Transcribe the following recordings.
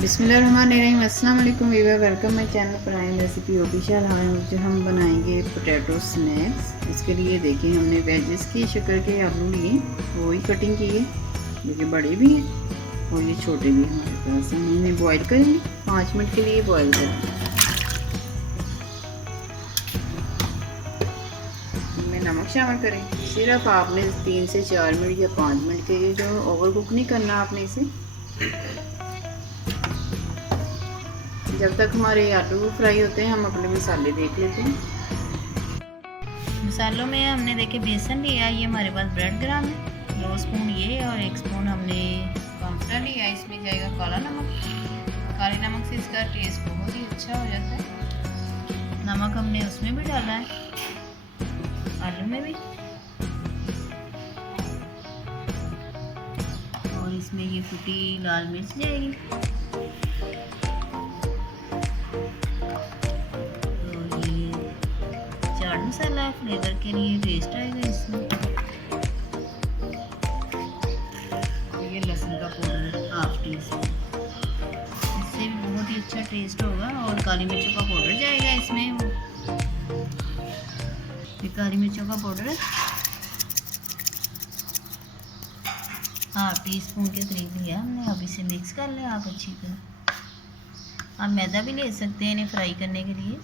बिस्मिल्लाहिर्रहमानिर्रहीम। अस्सलाम वालेकुम viewer, welcome my channel prime recipe official. आज हम बनाएंगे पोटैटो स्नैक्स। इसके लिए देखिए हमने वेजेस की शक्ल के आलू लिए, वही कटिंग किए, देखिए बड़े भी हैं और ये छोटे भी हमारे पास। हम इन्हें बॉईल करेंगे, 5 मिनट के लिए बॉईल करेंगे। इनमें नमक शामिल करें। सिर्फ आपने 3 से 4 मिनट या 5 मिनट के लिए, जो ओवर कुक नहीं करना आपने इसे। जब तक हमारे आलू फ्राई होते हैं हम अपने मसाले देख लेते हैं। मसालों में हमने देखे बेसन लिया, ये हमारे पास ब्रेड ग्राम है 2 स्पून ये, और 1 स्पून हमने कॉर्नफ्लोर लिया। इसमें जाएगा काला नमक। काले नमक से इसका टेस्ट बहुत ही अच्छा हो जाता है। नमक हमने उसमें भी डाला है, आलू में भी, और इसमें ये कुटी लाल मिर्च जाएगी। चाट मसाला है, फ्लेवर के लिए टेस्ट आएगा इसमें। ये लहसुन का पाउडर 1/2 टीस्पून, इससे भी बहुत ही अच्छा टेस्ट होगा। और काली मिर्चों का पाउडर जाएगा इसमें। ये काली मिर्चों का पाउडर है 1/2 टीस्पून के करीब लिया हमने। अब इसे मिक्स कर लें आप अच्छी तरह। आप मैदा भी ले सकते हैं इन्हें फ्राई करने के लिए,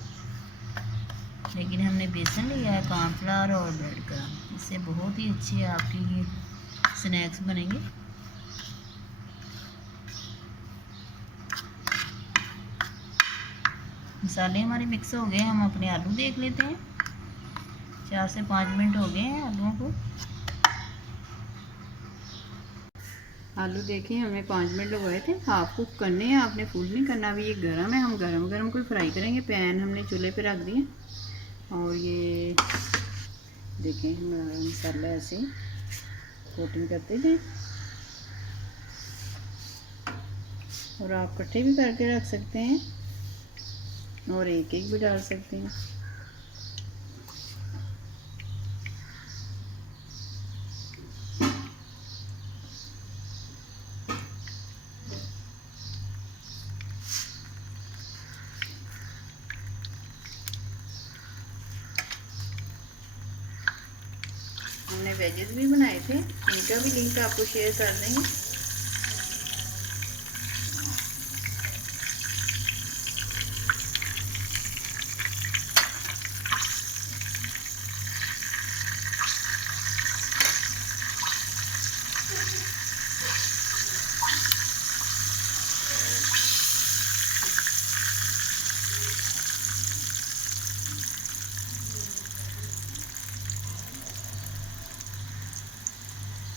लेकिन हमने बेसन लिया है, कॉर्नफ्लावर और ब्रेड का। इससे बहुत ही अच्छे आपके ये स्नैक्स बनेंगे। मसाले हमारे मिक्स हो गए, हम अपने आलू देख लेते हैं। 4 से 5 मिनट हो गए हैं आलूओं को। आलू देखें हमने 5 मिनट लगाए थे। हाफ कुक करने हैं, आपने फुल नहीं करना। अभी ये गर्म है, हम गरम गरम को फ्राई करेंगे। पैन हमने चूल्हे पे रख दिए और ये देखें हमारा मसाला ऐसे कोटिंग करते जाएं। और आप इकट्ठे भी करके रख सकते हैं और एक एक भी डाल सकते हैं। हमने वेजेस भी बनाए थे, इनका भी लिंक आपको शेयर कर देंगे।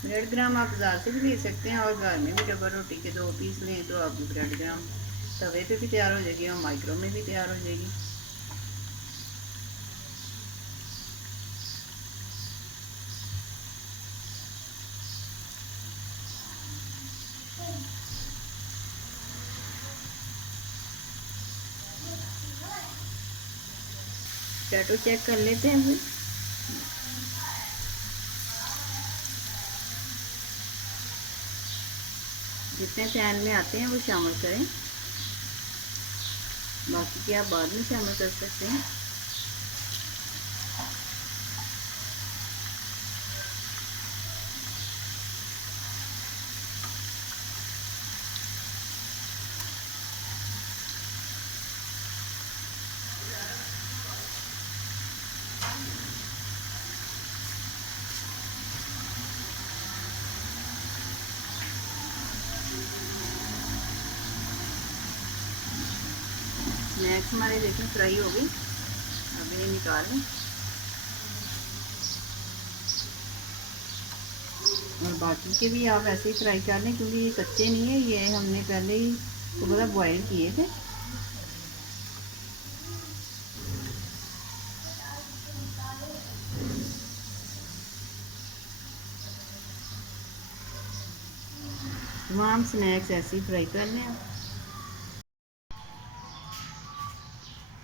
ब्रेड ग्राम आप बाजार से भी ले सकते हैं, और घर में भी डबल रोटी के 2 पीस लें तो आपकी ब्रेड ग्राम तवे पे भी तैयार हो जाएगी और माइक्रो में भी तैयार हो जाएगी। पोटैटो चेक कर लेते हैं फिर। जितने पैन में आते हैं वो शामिल करें, बाकी के आप बाद में शामिल कर सकते हैं। स्नैक्स हमारे देखें फ्राई हो गई, अब इन्हें निकाल लें। और बाकी के भी आप ऐसे ही फ्राई कर लें, क्योंकि ये कच्चे नहीं है, ये हमने पहले ही तो थोड़ा बॉयल किए थे। तमाम स्नैक्स ऐसे ही फ्राई कर लें आप।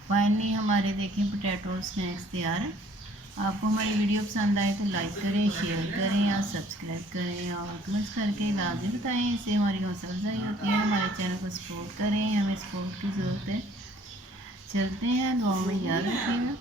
फाइनली हमारे देखें पोटैटो स्नैक्स तैयार है। आपको हमारी वीडियो पसंद आए तो लाइक करें, शेयर करें और सब्सक्राइब करें, और कमेंट्स करके लाजमी बताएं। इससे हमारी हौसला अफजाई होती है। हमारे चैनल को सपोर्ट करें। हमें सपोर्ट की ज़रूरत है। चलते हैं, दुआ में याद रखिएगा।